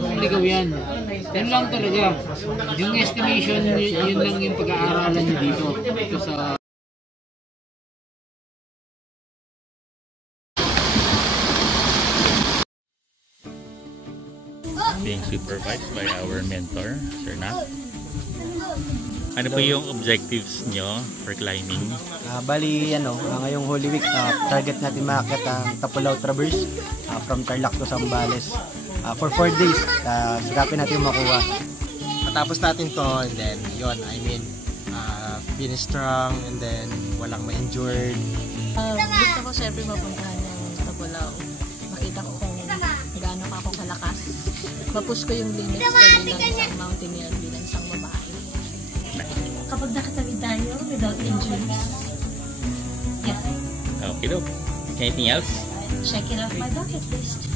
ligaw yan. Yan lang talaga. Yung estimation, yun lang yung pag-aaralan nyo dito. Ito sa... Being supervised by our mentor, Sir Nat. Ano po yung objectives nyo for climbing? Bali, ngayong Holy Week, target natin makakit ang Tapulaw Traverse from Tarlac to Zambales for 4 days. Sigapin natin makuha. Matapos natin to, and then, finish strong, and then, walang ma-injured. Gusto ko syempre mapuntahan yung Tapulaw. Makita ko kung gaano ka ako kalakas. Mapush ko yung limits ko bilang isang mountaineer, bilang isang babae. Kapag nakatawid tayo without injuries. Yeah. Okay, dope. Anything else? Check it off my bucket list.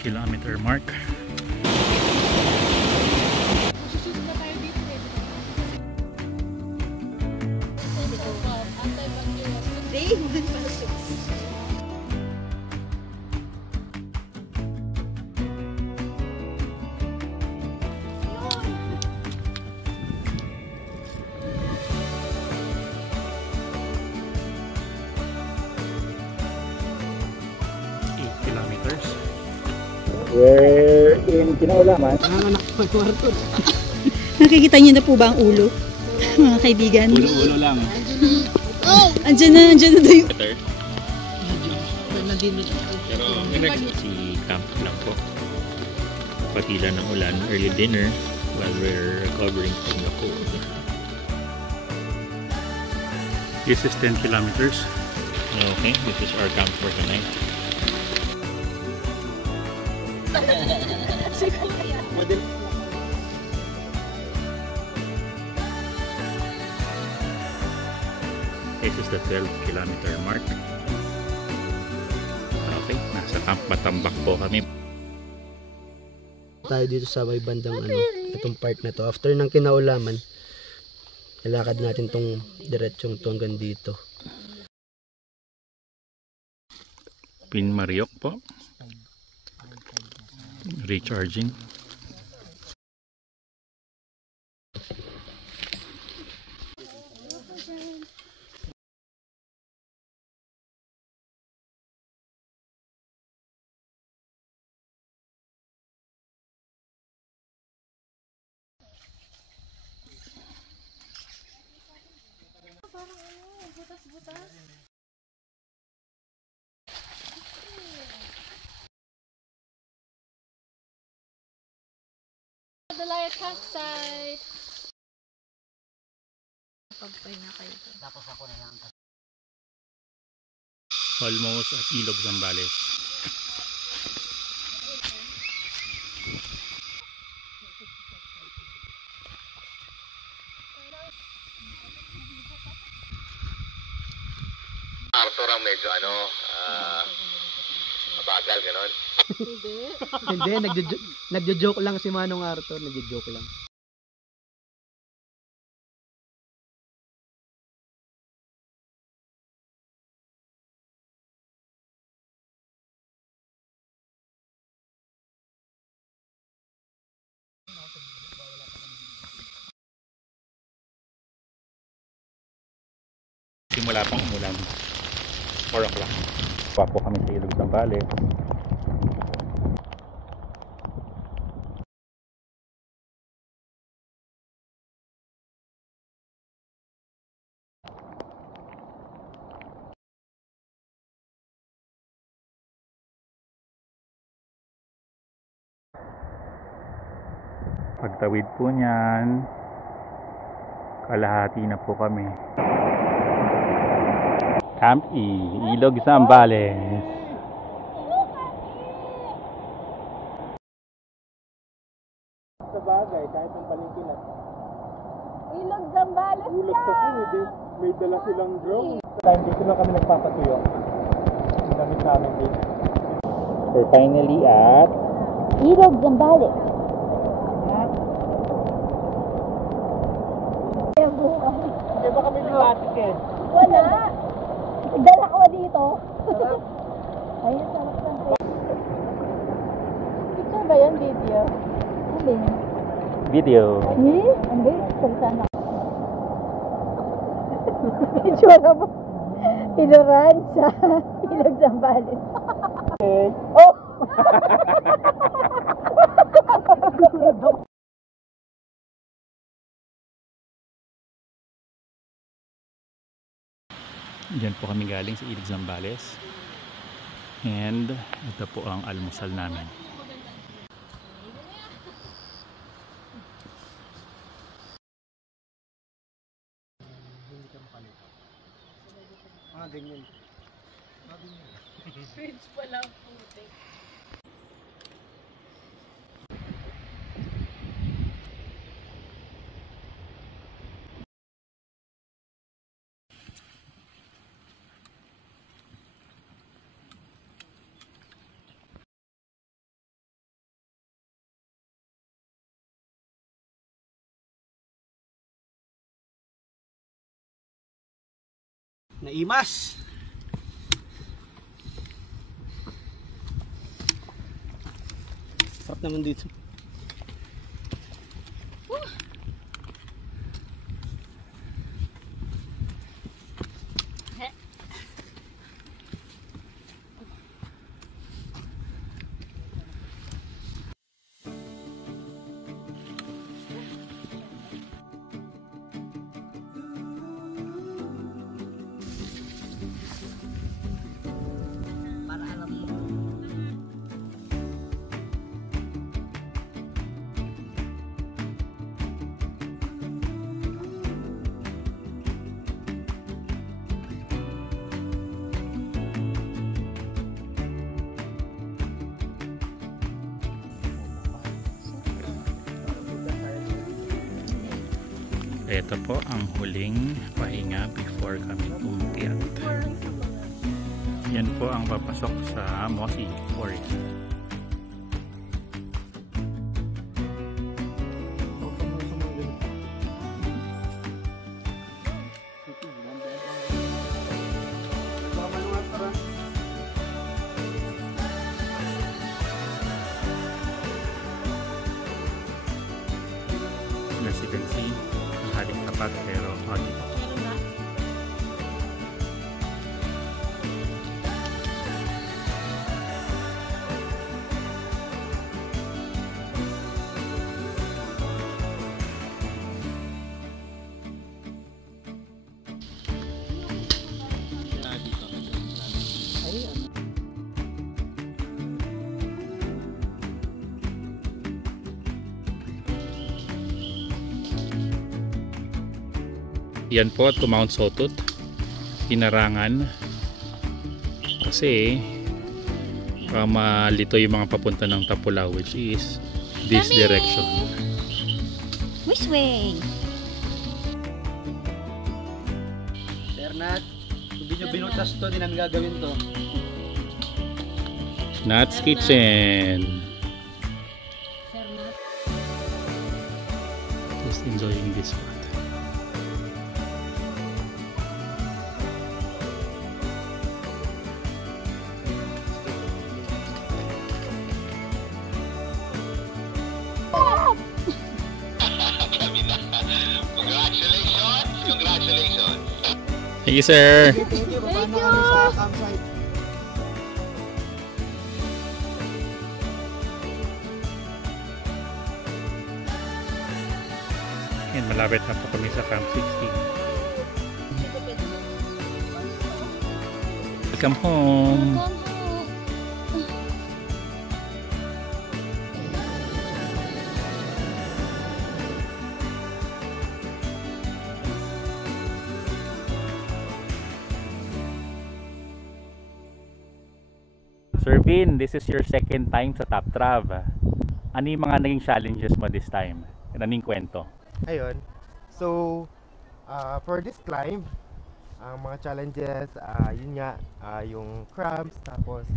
Kilometer mark. We're in Kinaulaman. Nakikita niyo na po ba ang ulo? Mga kaibigan. Ulo lang. Andyan na daw yung... Pero si camp lang po. Patila ng ulan, early dinner while we're recovering from the cold. This is 10 kilometers. Okay, this is our camp for tonight. This is the 12-kilometer mark. Okay, nasa Camp Matambak po kami. Tayo dito sa may bandang itong part na to. After ng Kinaulaman, nalakad natin tong diretsong to hanggang dito. Pinmariok po. Recharging. Dalaya campsite. Pagpay na kayo. Tapos ako na lang. Almost at Ilog Zambales. Arthur ang medyo mabagal, ganon. Hindi, nagjo-joke lang si Manong Arthur, nagjo-joke lang. Simula pang umulan. 4 o'clock. Papo kami sa Ilog Zambales. Pagtawid po niyan, kalahati na po kami. Camp E, Ilog Zambales. Sa bagay, kahit ang palengke na. Ilog Zambales Ulog pa po, hindi. May dala silang drone. Time dito lang kami nagpapatuyo. Ang damit namin din. We're finally at Ilog Zambales. Hindi ba kami nilatik eh? Wala. Dala ko dito. Ayun, sarap lang. Picture ba yan, video? Ano yun? video. Ano ba yun? Salita na. Itsura mo. Iluran sa Ilog Zambales. Oh! Diyan po kami galing sa Ilog Zambales. And ito po ang almusal namin. Ganyan. Fridge pala puti. Naimas! Sarap naman dito. Ito po ang huling pahinga before kami umakyat. Yan po ang papasok sa Mossy Forest. As you can see, haling tapat pero hagi. Yan po to Mount Sotut, Inarangan, kasi malito yung mga papunta ng Tapulaw, which is this direction. Which way? Sir Nat, kung di nyo binutas to, di namin gagawin to. Nat's Kitchen. Just enjoying this spot. Congratulations! Thank you, sir. Thank you. Baba na kami sa campsite. And malapit na po kami sa Camp 16. Welcome home. Sir Vin, this is your second time sa Top Trav. Ano yung mga naging challenges mo this time? Anong kwento? Ayun. So, for this climb, ang mga challenges, yun nga, yung cramps, tapos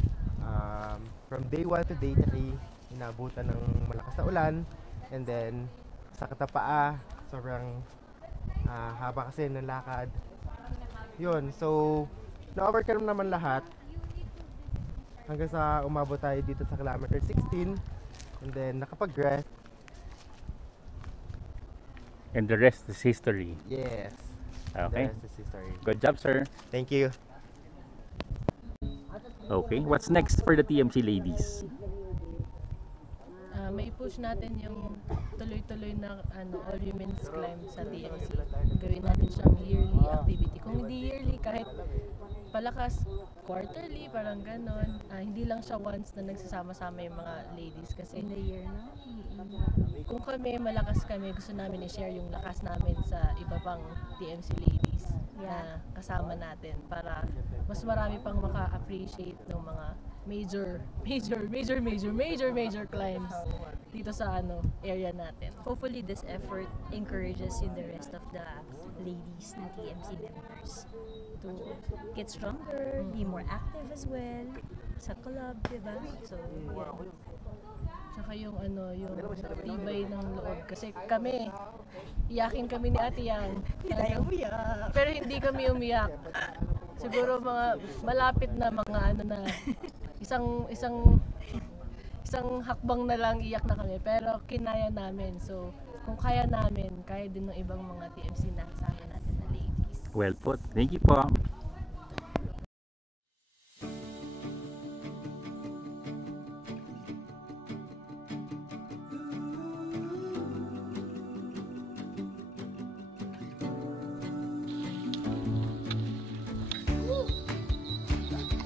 from day 1 to day 3, inabutan ng malakas na ulan, and then sakit na paa, sobrang haba kasi ng lakad. Yun, so na-overcome naman lahat hanggang sa umabot tayo dito sa kilometer 16, and then nakapag-rest. And the rest is history. Yes. Okay. The rest is history. Good job, sir. Thank you. Okay, what's next for the TMC ladies? May push natin yung tuloy-tuloy na all women's climb sa TMC. Gawin natin siyang yearly activity. Kung hindi yearly, kahit palakas, quarterly, parang ganon. Hindi lang siya once na nagsasama-sama yung mga ladies. Kasi in the year, no? Kung kami, malakas kami, gusto namin i-share yung lakas namin sa iba pang TMC ladies na kasama natin para mas marami pang maka-appreciate ng mga major climbs dito sa area natin. Hopefully this effort encourages in the rest of the ladies ng TMC members to get stronger, be more active as well sa club, diba? So, yeah. Saka yung yung tibay ng loob. Kasi kami, iyakin kami ni Ate Yang. Pero hindi kami umiyak. Siguro mga malapit na mga na isang hakbang na lang iyak na kami. Pero kinaya namin. So, kung kaya namin, kaya din ng ibang mga TMC na kasama natin na ladies. Well put. Thank you po.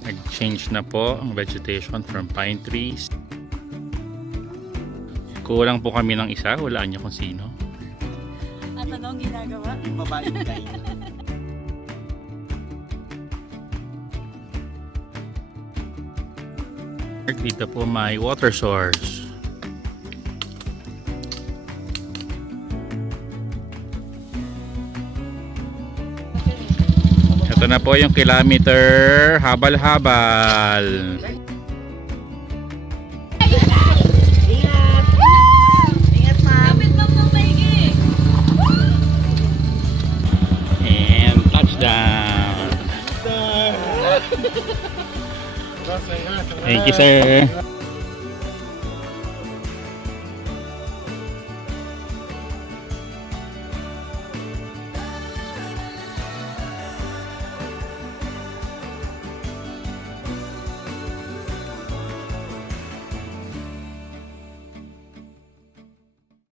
Nag-change na po ang vegetation from pine trees. Kulang po kami ng isa, walaan niyo kung sino. At anong ginagawa? Yung babaeng guy. Dito po may water source. Ito na po yung kilometer habal-habal. Ingat, ma'am. And touchdown. Thank you, sir.